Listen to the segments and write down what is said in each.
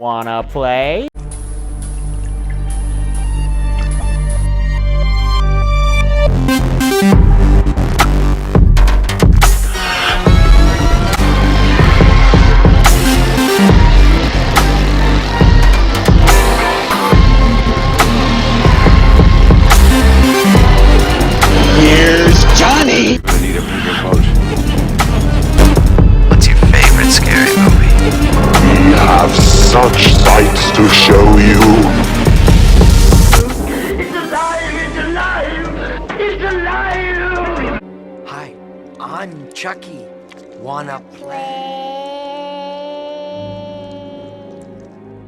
Wanna play? Here's Johnny! I need a bigger boat. What's your favorite scary movie? We have such sights to show you. It's alive! It's alive! It's alive! Hi, I'm Chucky. Wanna play?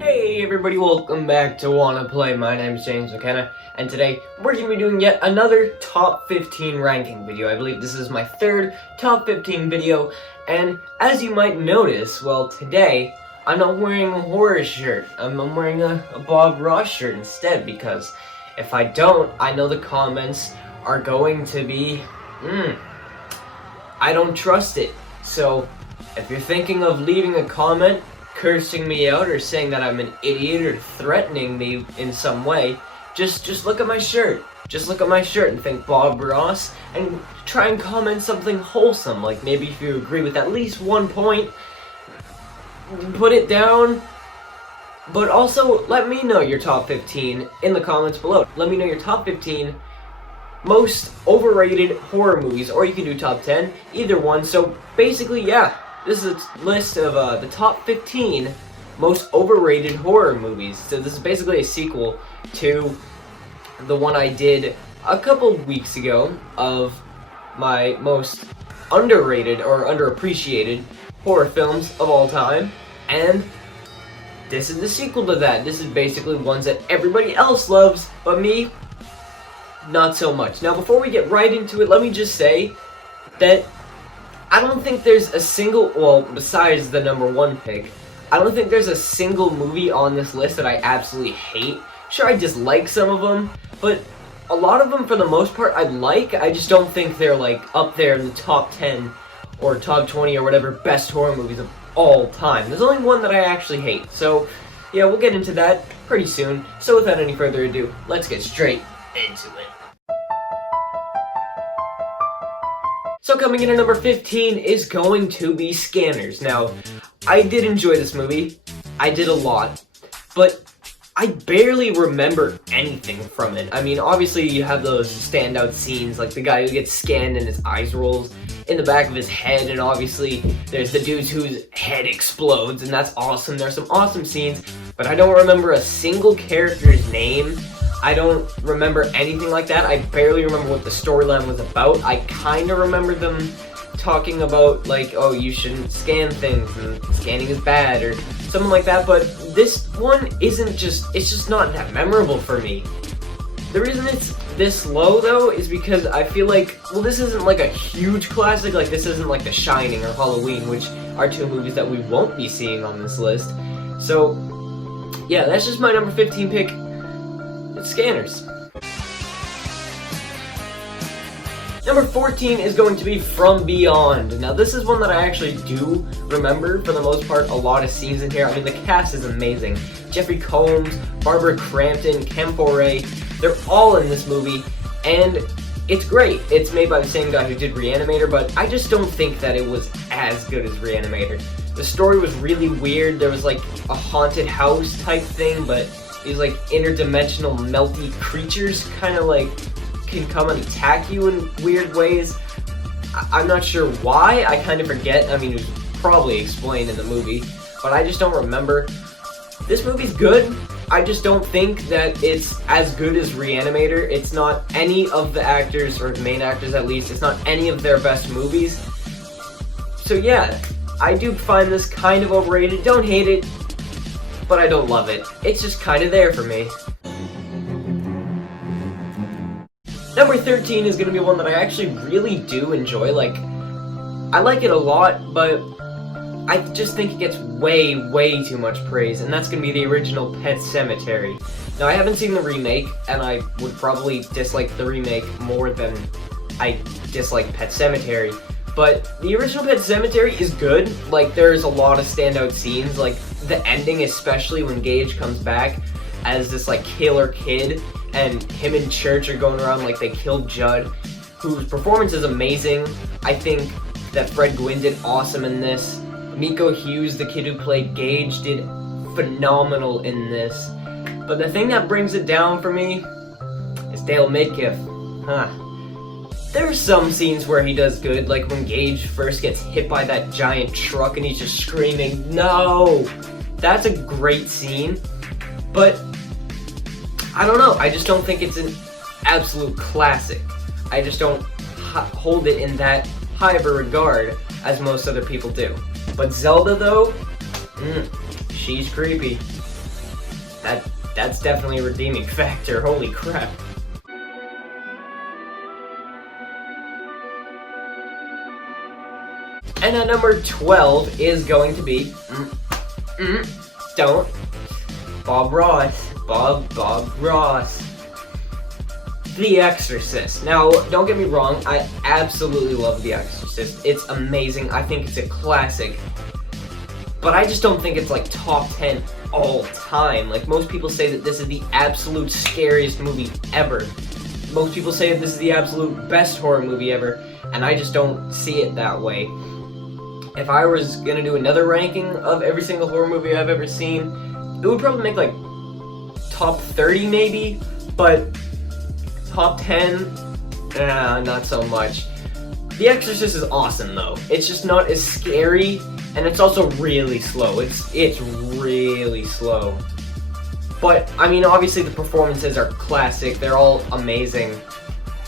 Hey everybody, welcome back to Wanna Play. My name is James McKenna, and today we're going to be doing yet another top 15 ranking video. I believe this is my third top 15 video, and as you might notice, well, today I'm not wearing a horror shirt. I'm wearing a Bob Ross shirt instead, because if I don't, I know the comments are going to be, I don't trust it. So, if you're thinking of leaving a comment cursing me out or saying that I'm an idiot or threatening me in some way, just look at my shirt. Just look at my shirt and think Bob Ross and try and comment something wholesome, like maybe if you agree with at least one point, put it down. But also, let me know your top 15 in the comments below. Let me know your top 15 most overrated horror movies, or you can do top 10, either one. So basically, yeah, this is a list of the top 15 most overrated horror movies. So this is basically a sequel to the one I did a couple weeks ago of my most underrated or underappreciated horror films of all time. And this is the sequel to that. This is basically ones that everybody else loves, but me, not so much. Now, before we get right into it, let me just say that I don't think there's a single, well, besides the number one pick, I don't think there's a single movie on this list that I absolutely hate. Sure, I dislike some of them, but a lot of them, for the most part, I like. I just don't think they're, like, up there in the top 10 or top 20 or whatever best horror movies of all time. There's only one that I actually hate. So, yeah, we'll get into that pretty soon. So without any further ado, let's get straight into it. So coming in at number 15 is going to be Scanners. Now, I did enjoy this movie. I did a lot. But I barely remember anything from it. I mean, obviously you have those standout scenes, like the guy who gets scanned and his eyes rolls in the back of his head, and obviously there's the dude whose head explodes, and that's awesome. There's some awesome scenes, but I don't remember a single character's name. I don't remember anything like that. I barely remember what the storyline was about. I kind of remember them talking about, like, oh, you shouldn't scan things, and scanning is bad, or something like that, but this one isn't just, it's just not that memorable for me. The reason it's this low, though, is because I feel like, well, this isn't like a huge classic, like this isn't like The Shining or Halloween, which are two movies that we won't be seeing on this list. So, yeah, that's just my number 15 pick. It's Scanners. Number 14 is going to be From Beyond. Now, this is one that I actually do remember, for the most part, a lot of scenes in here. I mean, the cast is amazing. Jeffrey Combs, Barbara Crampton, Ken Foree, they're all in this movie, and it's great. It's made by the same guy who did Reanimator, but I just don't think that it was as good as Reanimator. The story was really weird. There was like a haunted house type thing, but these like interdimensional melty creatures kind of like can come and attack you in weird ways. I'm not sure why, I kind of forget. I mean, it was probably explained in the movie, but I just don't remember. This movie's good. I just don't think that it's as good as Reanimator. It's not any of the actors, or the main actors at least, it's not any of their best movies. So yeah, I do find this kind of overrated. Don't hate it, but I don't love it. It's just kind of there for me. Number 13 is going to be one that I actually really do enjoy. Like, I like it a lot, but I just think it gets way, way too much praise, and that's going to be the original Pet Sematary. Now, I haven't seen the remake, and I would probably dislike the remake more than I dislike Pet Sematary, but the original Pet Sematary is good. Like, there's a lot of standout scenes, like the ending, especially when Gage comes back as this like killer kid, and him and Church are going around like they killed Judd, whose performance is amazing. I think that Fred Gwynne did awesome in this. Miko Hughes, the kid who played Gage, did phenomenal in this. But the thing that brings it down for me is Dale Midkiff. There are some scenes where he does good, like when Gage first gets hit by that giant truck and he's just screaming, "No!" That's a great scene, but I don't know, I just don't think it's an absolute classic. I just don't hold it in that high of a regard as most other people do. But Zelda though, she's creepy. That's definitely a redeeming factor, holy crap. And at number 12 is going to be, Bob Ross. The Exorcist. Now, don't get me wrong, I absolutely love The Exorcist. It's amazing, I think it's a classic. But I just don't think it's like top 10 all time. Like, most people say that this is the absolute scariest movie ever. Most people say that this is the absolute best horror movie ever, and I just don't see it that way. If I was gonna do another ranking of every single horror movie I've ever seen, it would probably make like top 30 maybe, but top 10, not so much. The Exorcist is awesome though. It's just not as scary, and it's also really slow. It's really slow. But, I mean, obviously the performances are classic, they're all amazing.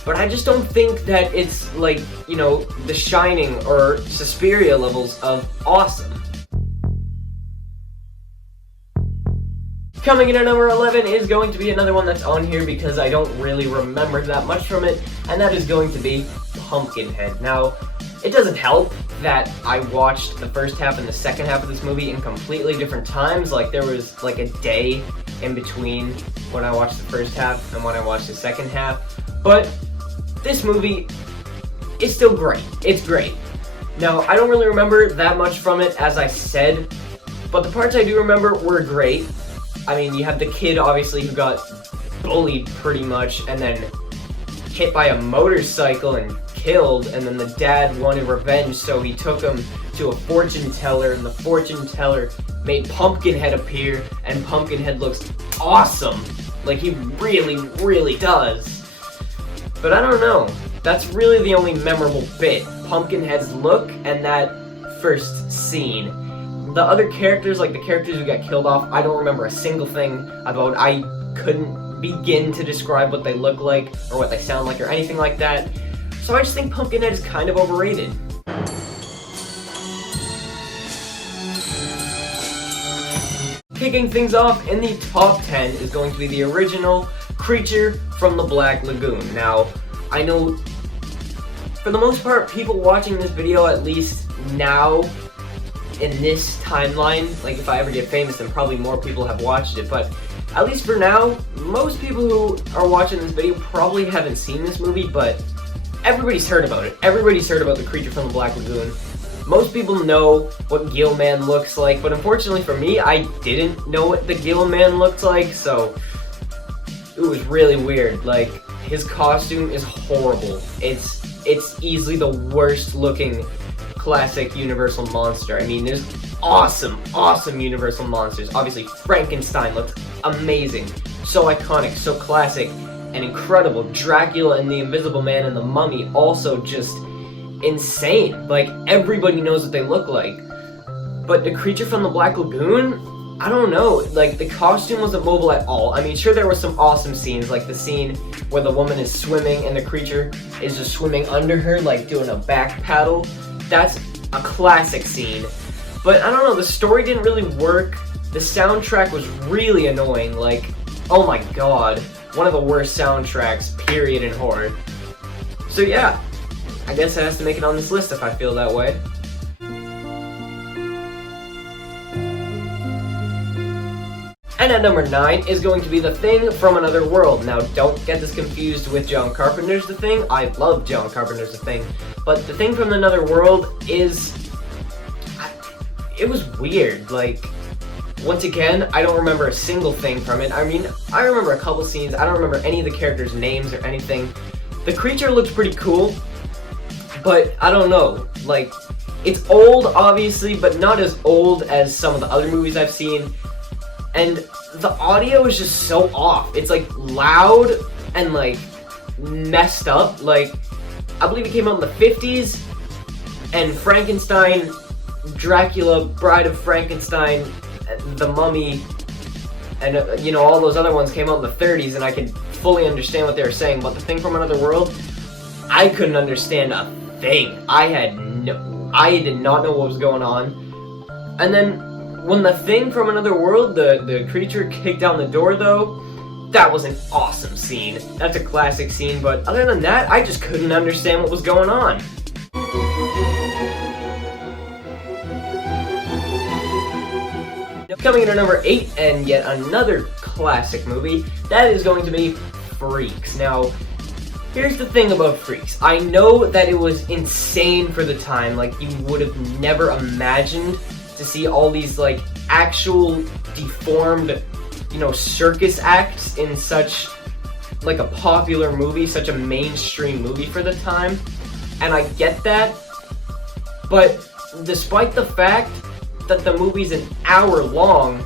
But I just don't think that it's like, you know, The Shining or Suspiria levels of awesome. Coming in at number 11 is going to be another one that's on here because I don't really remember that much from it, and that is going to be Pumpkinhead. Now, it doesn't help that I watched the first half and the second half of this movie in completely different times. Like, there was like a day in between when I watched the first half and when I watched the second half. But this movie is still great. It's great. Now, I don't really remember that much from it, as I said, but the parts I do remember were great. I mean, you have the kid, obviously, who got bullied pretty much, and then hit by a motorcycle and killed, and then the dad wanted revenge, so he took him to a fortune teller, and the fortune teller made Pumpkinhead appear, and Pumpkinhead looks awesome. Like, he really, really does. But I don't know, that's really the only memorable bit, Pumpkinhead's look and that first scene. The other characters, like the characters who got killed off, I don't remember a single thing about. I couldn't begin to describe what they look like or what they sound like or anything like that. So I just think Pumpkinhead is kind of overrated. Kicking things off in the top 10 is going to be the original Creature from the Black Lagoon. Now, I know for the most part, people watching this video, at least now, in this timeline, like if I ever get famous, then probably more people have watched it, but at least for now, most people who are watching this video probably haven't seen this movie, but everybody's heard about it. Everybody's heard about the Creature from the Black Lagoon. Most people know what Gill Man looks like, but unfortunately for me, I didn't know what the Gill Man looked like, so it was really weird. Like, his costume is horrible. It's easily the worst looking classic Universal monster. I mean, there's awesome Universal monsters. Obviously, Frankenstein looks amazing. So iconic, so classic, and incredible. Dracula and the Invisible Man and the Mummy also just insane. Like, everybody knows what they look like. But the Creature from the Black Lagoon, I don't know, like, the costume wasn't mobile at all. I mean, sure, there were some awesome scenes, like the scene where the woman is swimming and the creature is just swimming under her, like doing a back paddle. That's a classic scene. But I don't know, the story didn't really work. The soundtrack was really annoying, like, oh my god, one of the worst soundtracks, period, in horror. So yeah, I guess it has to make it on this list if I feel that way. And at number 9 is going to be The Thing from Another World. Now, don't get this confused with John Carpenter's The Thing. I love John Carpenter's The Thing. But The Thing from Another World is... it was weird. Like, once again, I don't remember a single thing from it. I mean, I remember a couple scenes. I don't remember any of the characters' names or anything. The creature looked pretty cool, but I don't know. Like, it's old, obviously, but not as old as some of the other movies I've seen. And the audio is just so off. It's like loud and like messed up. Like, I believe it came out in the 50s, and Frankenstein, Dracula, Bride of Frankenstein, The Mummy, and you know, all those other ones came out in the 30s, and I could fully understand what they were saying. But The Thing from Another World, I couldn't understand a thing. I did not know what was going on. And then when The Thing from Another World, the creature kicked down the door, though, that was an awesome scene. That's a classic scene, but other than that, I just couldn't understand what was going on. Coming in at number 8, and yet another classic movie, that is going to be Freaks. Now, here's the thing about Freaks. I know that it was insane for the time. Like, you would have never imagined to see all these, like, actual deformed, you know, circus acts in such, like, a popular movie, such a mainstream movie for the time. And I get that, but despite the fact that the movie's an hour long,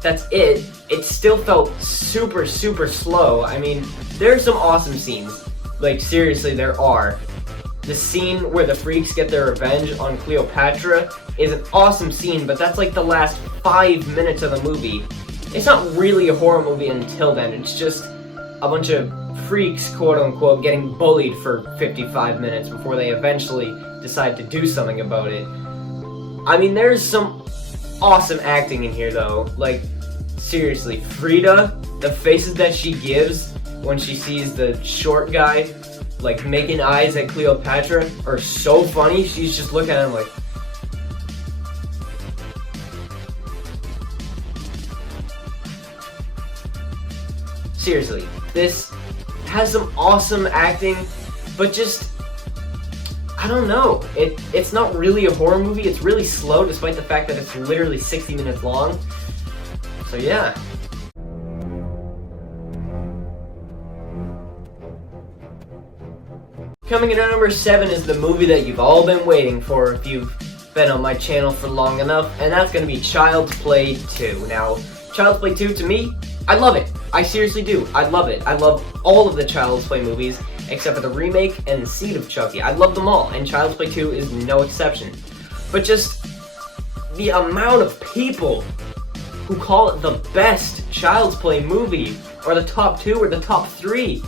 that's it still felt super, super slow. I mean, there's some awesome scenes. Like, seriously, there are. The scene where the freaks get their revenge on Cleopatra is an awesome scene, but that's like the last 5 minutes of the movie. It's not really a horror movie until then. It's just a bunch of freaks, quote-unquote, getting bullied for 55 minutes before they eventually decide to do something about it. I mean, there's some awesome acting in here, though. Like, seriously, Frida, the faces that she gives when she sees the short guy, like, making eyes at Cleopatra are so funny. She's just looking at him like... Seriously, this has some awesome acting, but just... I don't know. It's not really a horror movie. It's really slow, despite the fact that it's literally 60 minutes long. So yeah. Coming in at number 7 is the movie that you've all been waiting for if you've been on my channel for long enough, and that's going to be Child's Play 2. Now, Child's Play 2, to me, I love it. I seriously do. I love it. I love all of the Child's Play movies, except for the remake and the Seed of Chucky. I love them all, and Child's Play 2 is no exception. But just the amount of people who call it the best Child's Play movie, or the top 2, or the top 3,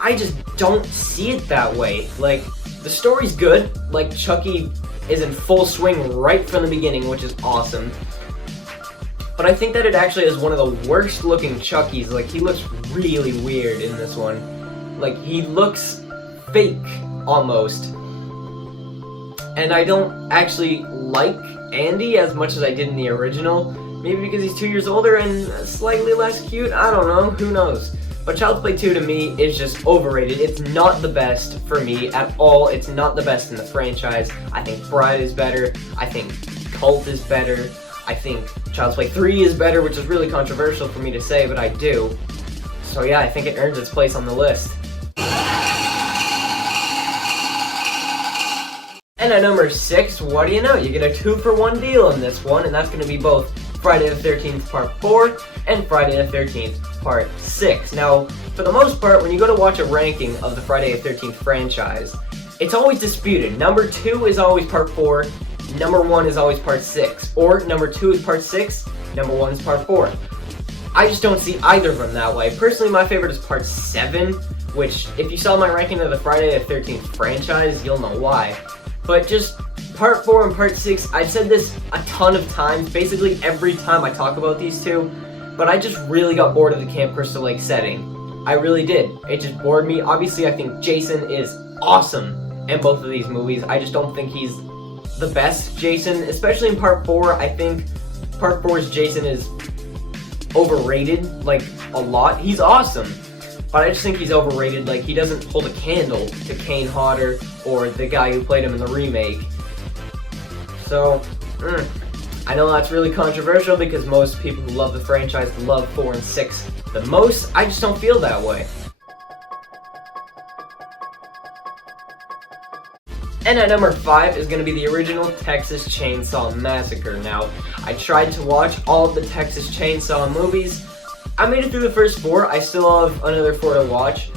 I just don't see it that way. Like, the story's good. Like, Chucky is in full swing right from the beginning, which is awesome. But I think that it actually is one of the worst looking Chuckies. Like, he looks really weird in this one. Like, he looks fake, almost. And I don't actually like Andy as much as I did in the original. Maybe because he's 2 years older and slightly less cute? I don't know, who knows? But Child's Play 2 to me is just overrated. It's not the best for me at all. It's not the best in the franchise. I think Bride is better. I think Cult is better. I think Child's Play 3 is better, which is really controversial for me to say, but I do. So yeah, I think it earns its place on the list. And at number 6, what do you know? You get a 2-for-1 deal in this one, and that's going to be both Friday the 13th Part 4 and Friday the 13th Part 6. Now, for the most part, when you go to watch a ranking of the Friday the 13th franchise, it's always disputed. Number 2 is always Part 4, number 1 is always Part 6, or number 2 is Part 6, number 1 is Part 4. I just don't see either of them that way. Personally, my favorite is Part 7, which, if you saw my ranking of the Friday the 13th franchise, you'll know why. But just Part 4 and Part 6, I've said this a ton of times, basically every time I talk about these two, but I just really got bored of the Camp Crystal Lake setting. I really did. It just bored me. Obviously, I think Jason is awesome in both of these movies. I just don't think he's the best Jason, especially in Part 4. I think Part 4's Jason is overrated, like, a lot. He's awesome, but I just think he's overrated. Like, he doesn't hold a candle to Kane Hodder or the guy who played him in the remake. So, I know that's really controversial because most people who love the franchise love 4 and 6 the most. I just don't feel that way. And at number 5 is going to be the original Texas Chainsaw Massacre. Now, I tried to watch all of the Texas Chainsaw movies. I made it through the first 4. I still have another 4 to watch.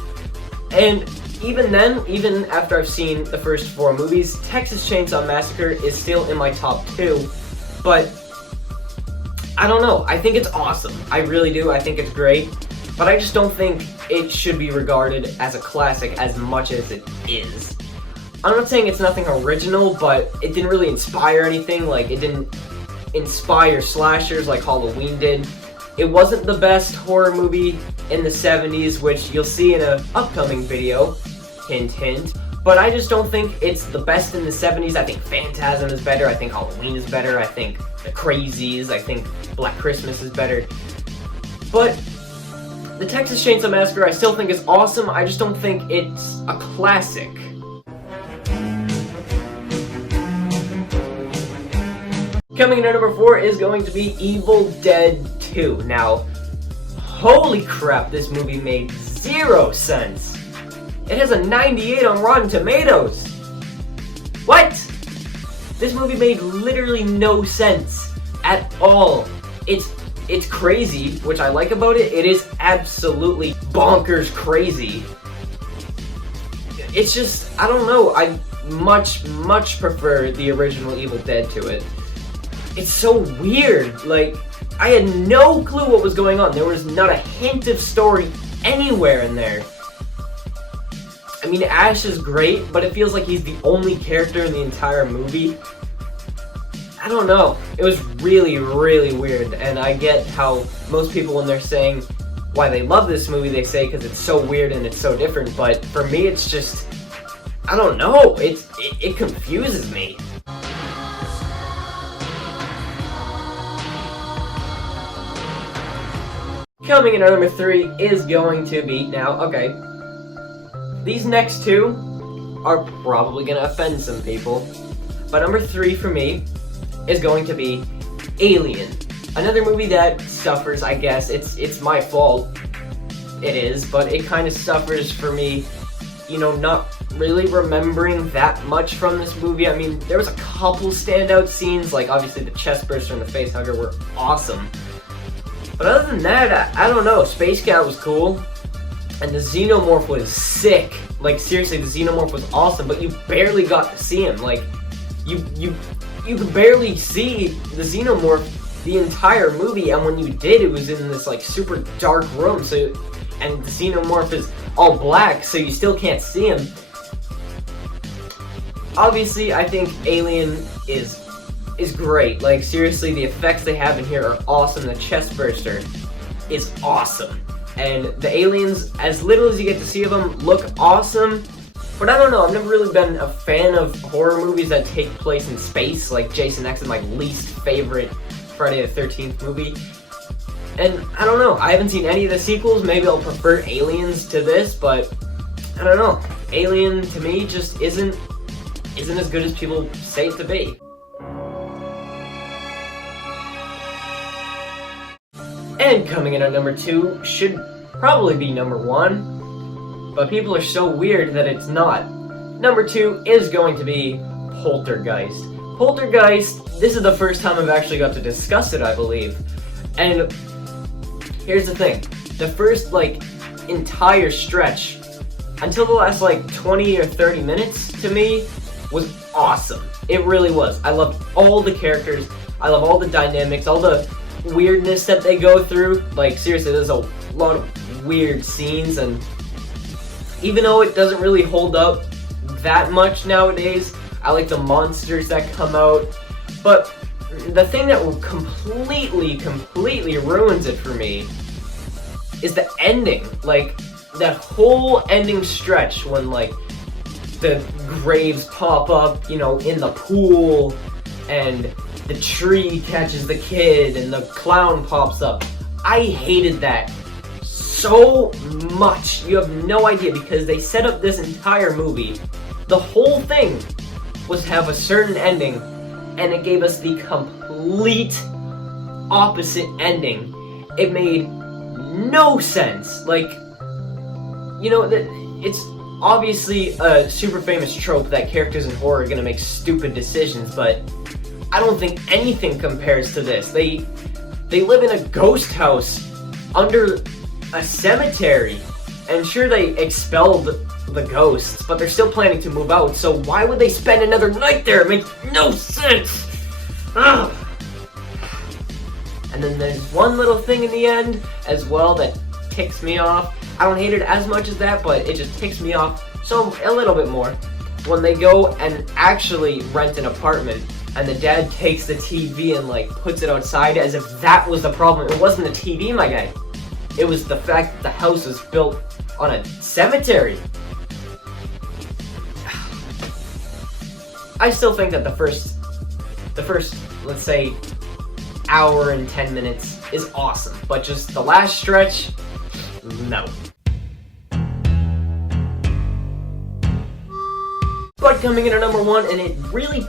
And even then, even after I've seen the first 4 movies, Texas Chainsaw Massacre is still in my top 2. But I don't know. I think it's awesome. I really do. I think it's great. But I just don't think it should be regarded as a classic as much as it is. I'm not saying it's nothing original, but it didn't really inspire anything. Like, it didn't inspire slashers like Halloween did. It wasn't the best horror movie in the 70s, which you'll see in an upcoming video. Hint, hint. But I just don't think it's the best in the 70s. I think Phantasm is better. I think Halloween is better. I think The Crazies. I think Black Christmas is better. But the Texas Chainsaw Massacre I still think is awesome. I just don't think it's a classic. Coming in at number 4 is going to be Evil Dead 2. Now, holy crap, this movie made 0 sense. It has a 98 on Rotten Tomatoes. What? This movie made literally no sense at all. It's crazy, which I like about it. It is absolutely bonkers crazy. It's just, I don't know, I much prefer the original Evil Dead to it. It's so weird. Like, I had no clue what was going on. There was not a hint of story anywhere in there. I mean, Ash is great, but it feels like he's the only character in the entire movie. I don't know. It was really weird, and I get how most people, when they're saying why they love this movie, they say because it's so weird and it's so different, but for me, it's just, I don't know. It confuses me. Coming in at number 3 is going to be, now, okay, these next 2 are probably going to offend some people, but number 3 for me is going to be Alien. Another movie that suffers, I guess, it's my fault, it is, but it kind of suffers for me, you know, not really remembering that much from this movie. I mean, there was a couple standout scenes, like obviously the chest burster and the face hugger were awesome. But other than that, I don't know. Space Cat was cool, and the Xenomorph was sick. Like, seriously, the Xenomorph was awesome, but you barely got to see him. Like, you could barely see the Xenomorph the entire movie, and when you did, it was in this, like, super dark room, so, and the Xenomorph is all black, so you still can't see him. Obviously, I think Alien is great. Like, seriously, the effects they have in here are awesome. The chest burster is awesome. And the aliens, as little as you get to see of them, look awesome. But I don't know, I've never really been a fan of horror movies that take place in space. Like, Jason X is my least favorite Friday the 13th movie. And I don't know, I haven't seen any of the sequels. Maybe I'll prefer Aliens to this, but I don't know. Alien, to me, just isn't as good as people say it to be. And coming in at number 2 should probably be number 1, but people are so weird that it's not. Number 2 is going to be Poltergeist. Poltergeist, this is the first time I've actually got to discuss it, I believe. And here's the thing. The first, like, entire stretch, until the last, like, 20 or 30 minutes, to me, was awesome. It really was. I loved all the characters. I love all the dynamics, all the weirdness that they go through. Like, seriously, there's a lot of weird scenes, and even though it doesn't really hold up that much nowadays, I like the monsters that come out. But the thing that completely ruins it for me is the ending. Like, that whole ending stretch when, like, the graves pop up, you know, in the pool, and the tree catches the kid, and the clown pops up. I hated that so much. You have no idea, because they set up this entire movie. The whole thing was have a certain ending, and it gave us the complete opposite ending. It made no sense. Like, you know, it's obviously a super famous trope that characters in horror are gonna make stupid decisions, but I don't think anything compares to this. They live in a ghost house under a cemetery, and sure, they expelled the ghosts, but they're still planning to move out, so why would they spend another night there? It makes no sense! Ugh. And then there's one little thing in the end as well that ticks me off. I don't hate it as much as that, but it just ticks me off so a little bit more. When they go and actually rent an apartment, and the dad takes the TV and like puts it outside as if that was the problem. It wasn't the TV, my guy. It was the fact that the house was built on a cemetery. I still think that the first, let's say, hour and 10 minutes is awesome, but just the last stretch, no. But coming in at number 1, and it really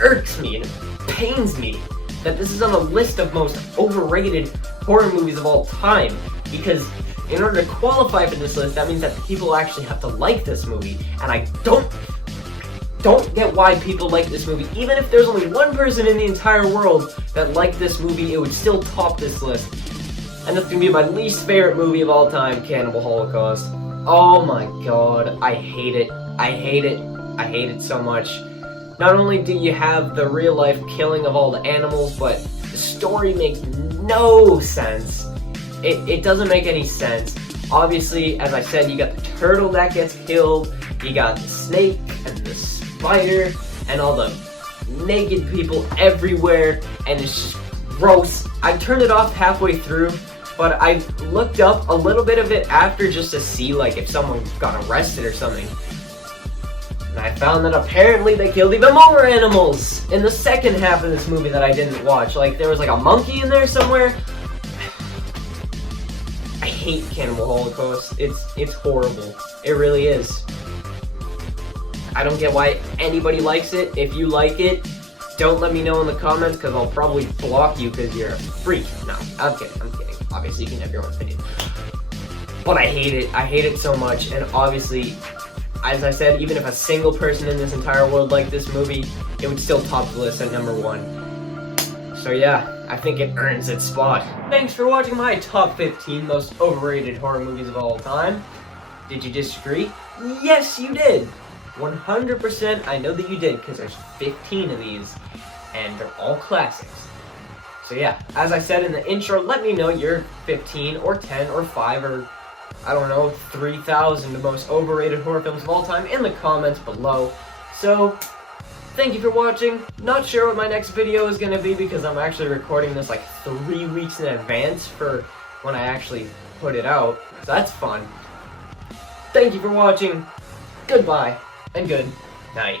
irks me and it pains me that this is on the list of most overrated horror movies of all time, because in order to qualify for this list, that means that people actually have to like this movie, and I don't get why people like this movie. Even if there's only one person in the entire world that liked this movie, it would still top this list. And that's gonna be my least favorite movie of all time, Cannibal Holocaust. Oh my god, I hate it. I hate it. I hate it so much. Not only do you have the real-life killing of all the animals, but the story makes no sense. It doesn't make any sense. Obviously, as I said, you got the turtle that gets killed, you got the snake and the spider, and all the naked people everywhere, and it's just gross. I turned it off halfway through, but I looked up a little bit of it after just to see like if someone got arrested or something. And I found that apparently they killed even more animals in the second half of this movie that I didn't watch. Like, there was like a monkey in there somewhere. I hate Cannibal Holocaust. It's horrible. It really is. I don't get why anybody likes it. If you like it, don't let me know in the comments, because I'll probably block you because you're a freak. No, I'm kidding. Obviously, you can have your own opinion. But I hate it. I hate it so much, and obviously, as I said, even if a single person in this entire world liked this movie, it would still top the list at number 1. So yeah, I think it earns its spot. Thanks for watching my top 15 most overrated horror movies of all time. Did you disagree? Yes, you did! 100% I know that you did, because there's 15 of these, and they're all classics. So yeah, as I said in the intro, let me know your 15 or 10 or 5 or I don't know, 3,000 most overrated horror films of all time in the comments below. So, thank you for watching. Not sure what my next video is going to be because I'm actually recording this like 3 weeks in advance for when I actually put it out. So that's fun. Thank you for watching. Goodbye and good night.